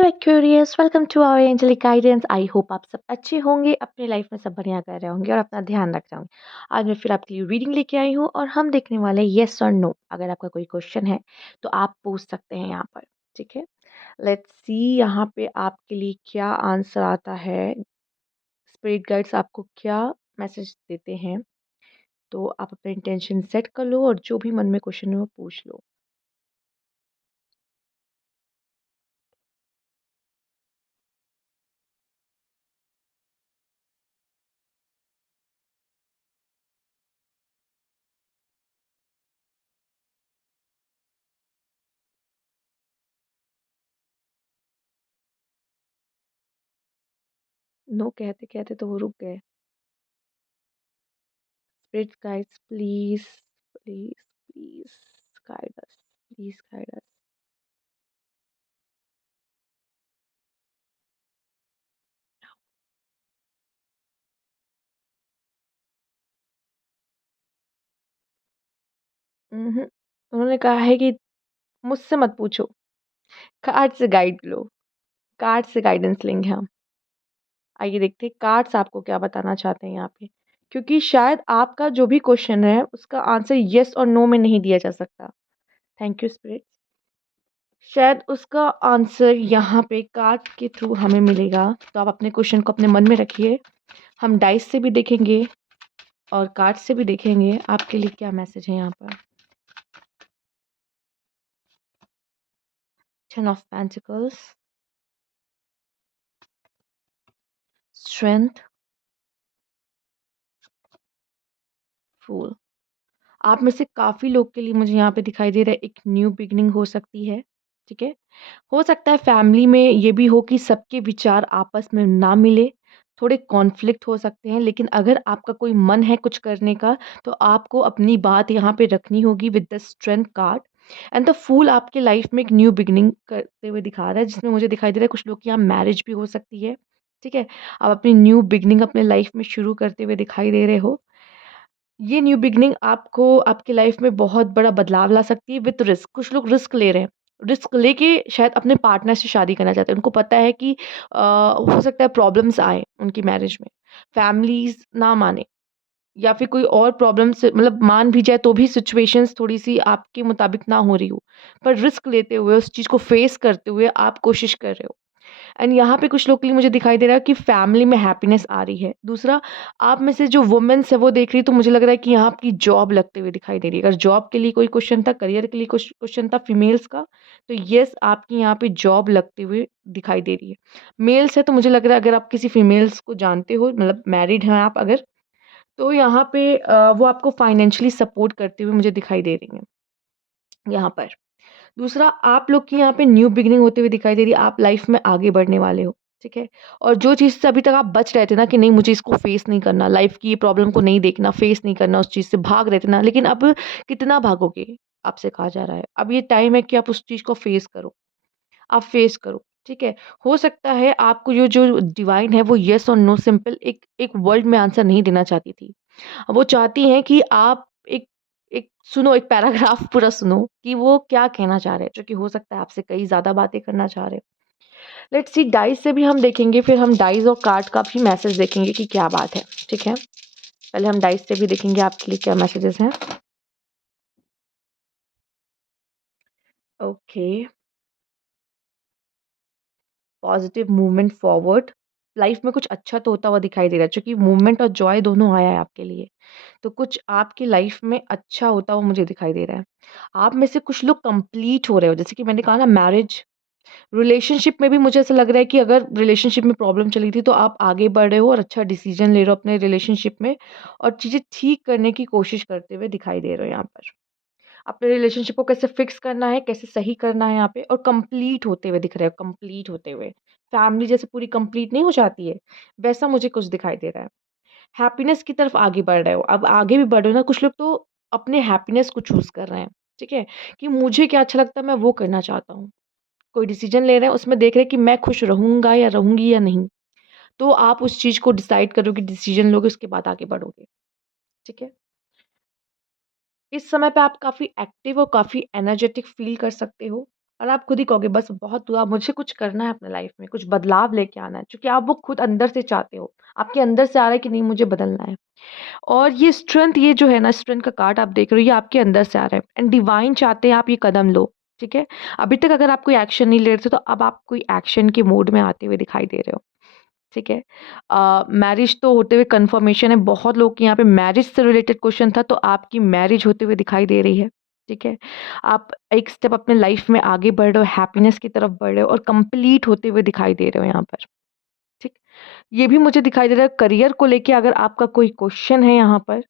Hello Aquarius, welcome to our angelic guidance. I hope आप सब अच्छे होंगे, अपनी लाइफ में सब बढ़िया कर रहे होंगे और अपना ध्यान रख रहे होंगे। आज मैं फिर आपके लिए रीडिंग लेके आई हूँ और हम देखने वाले येस और नो। अगर आपका कोई क्वेश्चन है तो आप पूछ सकते हैं यहाँ पर। ठीक है, लेट्स सी यहाँ पे आपके लिए क्या आंसर आता है। स्पिरिट गाइड्स आपको क्या मैसेज देते हैं, तो आप अपना इंटेंशन सेट कर लो और जो भी मन में क्वेश्चन है वो पूछ लो। नो कहते कहते तो वो रुक गए। Spirit guides, please, please, please guide us. Please guide us. उन्होंने कहा है कि मुझसे मत पूछो, कार्ड से गाइड लो। कार्ड से गाइडेंस लेंगे हम। आइए देखते हैं कार्ड्स आपको क्या बताना चाहते हैं यहाँ पे, क्योंकि शायद आपका जो भी क्वेश्चन है उसका आंसर यस और नो में नहीं दिया जा सकता। Thank you spirit. शायद उसका आंसर यहाँ पे कार्ड के थ्रू हमें मिलेगा, तो आप अपने क्वेश्चन को अपने मन में रखिए। हम डाइस से भी देखेंगे और कार्ड से भी देखेंगे आपके लिए क्या मैसेज है यहाँ पर। Ten of Pentacles, Strength, Fool। आप में से काफ़ी लोग के लिए मुझे यहाँ पे दिखाई दे रहा है एक न्यू बिगिनिंग हो सकती है। ठीक है, हो सकता है फैमिली में ये भी हो कि सबके विचार आपस में ना मिले, थोड़े कॉन्फ्लिक्ट हो सकते हैं, लेकिन अगर आपका कोई मन है कुछ करने का तो आपको अपनी बात यहाँ पे रखनी होगी with the strength card. And the fool आपके लाइफ में एक न्यू बिगिनिंग करते हुए दिखा रहा है, जिसमें मुझे दिखाई दे रहा है कुछ लोग की यहाँ मैरिज भी हो सकती है। ठीक है, आप अपनी न्यू बिगिनिंग अपने लाइफ में शुरू करते हुए दिखाई दे रहे हो। ये न्यू बिगिनिंग आपको आपकी लाइफ में बहुत बड़ा बदलाव ला सकती है विद रिस्क। कुछ लोग रिस्क ले रहे हैं, रिस्क लेके शायद अपने पार्टनर से शादी करना चाहते हैं। उनको पता है कि हो सकता है प्रॉब्लम्स आए उनकी मैरिज में, फैमिलीज ना माने या फिर कोई और प्रॉब्लम्स, मतलब मान भी जाए तो भी सिचुएशंस थोड़ी सी आपके मुताबिक ना हो रही हो, पर रिस्क लेते हुए उस चीज़ को फेस करते हुए आप कोशिश कर रहे हो। एंड यहाँ पे कुछ लोग के लिए मुझे दिखाई दे रहा है कि फैमिली में हैप्पीनेस आ रही है। दूसरा, आप में से जो वुमेन्स है वो देख रही है, तो मुझे लग रहा है कि यहाँ आपकी जॉब लगते हुए दिखाई दे रही है। अगर जॉब के लिए कोई क्वेश्चन था, करियर के लिए कुछ क्वेश्चन था फीमेल्स का, तो येस आपकी यहाँ पे जॉब लगते हुए दिखाई दे रही है। मेल्स है तो मुझे लग रहा है अगर आप किसी फीमेल्स को जानते हो, मतलब मैरिड हैं आप अगर, तो यहाँ पे वो आपको फाइनेंशियली सपोर्ट करते हुए मुझे दिखाई दे रही हैं यहाँ पर। दूसरा, आप लोग की यहाँ पे न्यू बिगिनिंग होते हुए दिखाई दे रही है, आप लाइफ में आगे बढ़ने वाले हो। ठीक है, और जो चीज़ से अभी तक आप बच रहे थे ना कि नहीं मुझे इसको फेस नहीं करना, लाइफ की ये प्रॉब्लम को नहीं देखना, फेस नहीं करना, उस चीज़ से भाग रहे थे ना, लेकिन अब कितना भागोगे, आपसे कहा जा रहा है अब ये टाइम है कि आप उस चीज़ को फेस करो। आप फेस करो। ठीक है, हो सकता है आपको ये जो डिवाइन है वो येस और नो सिंपल एक एक वर्ड में आंसर नहीं देना चाहती थी। वो चाहती हैं कि आप एक एक सुनो, एक पैराग्राफ पूरा सुनो कि वो क्या कहना चाह रहे हैं, जो कि हो सकता है आपसे कई ज़्यादा बातें करना चाह रहे हो। लेट्स सी, डाइस से भी हम देखेंगे, फिर हम डाइस और कार्ड का भी मैसेज देखेंगे कि क्या बात है। ठीक है, पहले हम डाइस से भी देखेंगे आपके लिए क्या मैसेजेस हैं। Okay, positive movement forward. Life में कुछ अच्छा तो होता हुआ दिखाई दे रहा है, क्योंकि मूवमेंट और जॉय दोनों आया है आपके लिए, तो कुछ आपकी लाइफ में अच्छा होता हुआ मुझे दिखाई दे रहा है। आप में से कुछ लोग कंप्लीट हो रहे हो, जैसे कि मैंने कहा ना मैरिज, रिलेशनशिप में भी मुझे ऐसा लग रहा है कि अगर रिलेशनशिप में प्रॉब्लम चली थी तो आप आगे बढ़ रहे हो और अच्छा डिसीजन ले रहे हो अपने रिलेशनशिप में, और चीज़ें ठीक करने की कोशिश करते हुए दिखाई दे रहे हो यहाँ पर। अपने रिलेशनशिप को कैसे फिक्स करना है, कैसे सही करना है यहाँ पे, और कंप्लीट होते हुए दिख रहे हो, कंप्लीट होते हुए। फैमिली जैसे पूरी कंप्लीट नहीं हो जाती है, वैसा मुझे कुछ दिखाई दे रहा है। हैप्पीनेस की तरफ आगे बढ़ रहे हो, अब आगे भी बढ़ रहे हो ना, कुछ लोग तो अपने हैप्पीनेस को चूज़ कर रहे हैं। ठीक है, कि मुझे क्या अच्छा लगता है मैं वो करना चाहता हूँ। कोई डिसीजन ले रहे हैं उसमें देख रहे हैं कि मैं खुश रहूँगा या रहूँगी या नहीं। तो आप उस चीज़ को डिसाइड करोगे, डिसीजन लोगे, उसके बाद आगे बढ़ोगे। ठीक है? इस समय पे आप काफ़ी एक्टिव और काफ़ी एनर्जेटिक फ़ील कर सकते हो। और आप खुद ही कहोगे बस बहुत हुआ, मुझे कुछ करना है अपने लाइफ में, कुछ बदलाव लेके आना है, क्योंकि आप वो खुद अंदर से चाहते हो। आपके अंदर से आ रहा है कि नहीं मुझे बदलना है। और ये स्ट्रेंथ, ये जो है ना स्ट्रेंथ का कार्ड आप देख रहे हो, ये आपके अंदर से आ रहा है एंड डिवाइन चाहते हैं आप ये कदम लो, ठीक है? अभी तक अगर आप कोई एक्शन नहीं ले रहे थे, तो अब आप कोई एक्शन के मोड में आते हुए दिखाई दे रहे हो, ठीक है? मैरिज तो होते हुए कन्फर्मेशन है, बहुत लोग के यहाँ पे मैरिज से रिलेटेड क्वेश्चन था, तो आपकी मैरिज होते हुए दिखाई दे रही है, ठीक है? आप एक स्टेप अपने लाइफ में आगे बढ़ रहे हो, हैप्पीनेस की तरफ बढ़ रहे हो और कंप्लीट होते हुए दिखाई दे रहे हो यहाँ पर, ठीक? ये भी मुझे दिखाई दे रहा है करियर को लेके, अगर आपका कोई क्वेश्चन है यहाँ पर,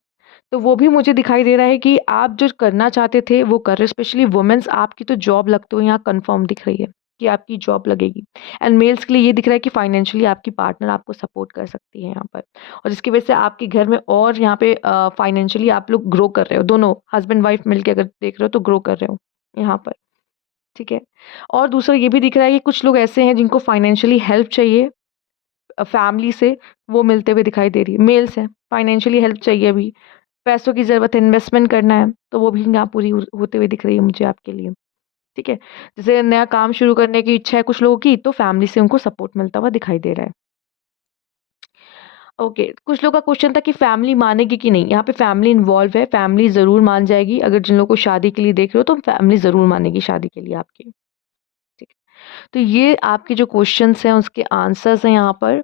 तो वो भी मुझे दिखाई दे रहा है कि आप जो करना चाहते थे वो कर रहे हो। स्पेशली वुमेन्स, आपकी तो जॉब लगते हुए यहाँ कंफर्म दिख रही है कि आपकी जॉब लगेगी। एंड मेल्स के लिए ये दिख रहा है कि फाइनेंशियली आपकी पार्टनर आपको सपोर्ट कर सकती है यहाँ पर, और जिसकी वजह से आपके घर में और यहाँ पे फाइनेंशियली आप लोग ग्रो कर रहे हो, दोनों हस्बैंड वाइफ मिलके अगर देख रहे हो तो ग्रो कर रहे हो यहाँ पर, ठीक है? और दूसरा ये भी दिख रहा है कि कुछ लोग ऐसे हैं जिनको फाइनेंशियली हेल्प चाहिए फैमिली से, वो मिलते हुए दिखाई दे रही है। मेल्स हैं, फाइनेंशियली हेल्प चाहिए अभी, पैसों की ज़रूरत है, इन्वेस्टमेंट करना है, तो वो भी यहाँ पूरी होते हुए दिख रही है मुझे आपके लिए, ठीक है? जैसे नया काम शुरू करने की इच्छा है कुछ लोगों की, तो फैमिली से उनको सपोर्ट मिलता हुआ दिखाई दे रहा है। ओके, कुछ लोगों का क्वेश्चन था कि फैमिली मानेगी कि नहीं? यहाँ पे फैमिली इन्वॉल्व है, फैमिली ज़रूर मान जाएगी। अगर जिन लोगों को शादी के लिए देख रहे हो, तो फैमिली ज़रूर मानेगी शादी के लिए आपकी, ठीक है? तो ये आपके जो क्वेश्चन्स हैं, उसके आंसर्स हैं यहाँ पर।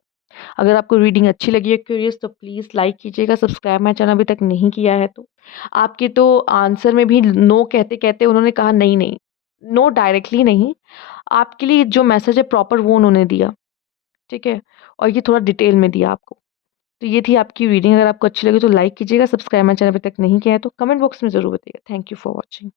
अगर आपको रीडिंग अच्छी लगी है क्यूरियस, तो प्लीज़ लाइक कीजिएगा, सब्सक्राइब माय चैनल अभी तक नहीं किया है तो। आपके तो आंसर में भी नो कहते-कहते उन्होंने कहा नहीं, नहीं। नो डायरेक्टली नहीं, आपके लिए जो मैसेज है प्रॉपर वो उन्होंने दिया, ठीक है? और ये थोड़ा डिटेल में दिया आपको। तो ये थी आपकी रीडिंग, अगर आपको अच्छी लगी तो लाइक कीजिएगा, सब्सक्राइब माय चैनल अभी तक नहीं किया है तो कमेंट बॉक्स में ज़रूर बताइएगा। Thank you for watching.